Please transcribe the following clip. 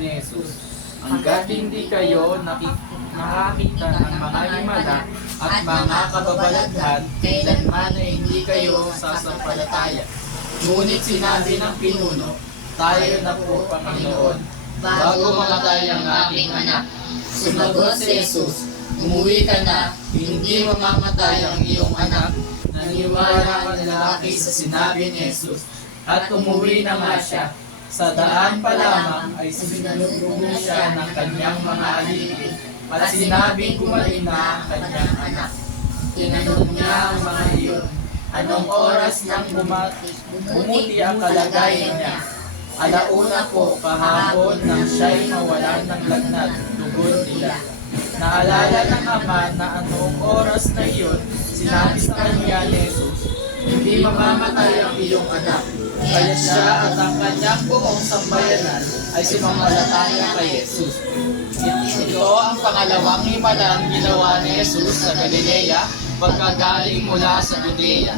ni Jesus. Hanggat hindi kayo nakakita ng mga himala at mga kababalaghan, kailanman ay hindi kayo sasampalataya. Ngunit sinabi ng pinuno, tayo na po, Panginoon, bago mamatay ang aking anak. Sumagot si Jesus, umuwi ka na, hindi mamamatay ang iyong anak. Naniwala ang lalaki sa sinabi ni Jesus, at umuwi na nga siya. Sa daan pa lamang ay sinalubong siya ng kanyang mga alipin at sinabing gumaling na ang kanyang anak. Tinanong niya ang mga iyon, anong oras nang bumuti ang kalagayan niya? Alauna po kahapon nang siya'y mawalan ng lagnat, tugon nila. Naalala ng ama na anong oras na iyon, sinabi sa kanya ni Jesus, hindi mamamatay ang iyong anak. Kaya siya at ang kanyang buong sambayanan ay sumampalataya kay Jesus. Ito ang pangalawang himalang ginawa ni Jesus sa Galilea pagkagaling mula sa Judea.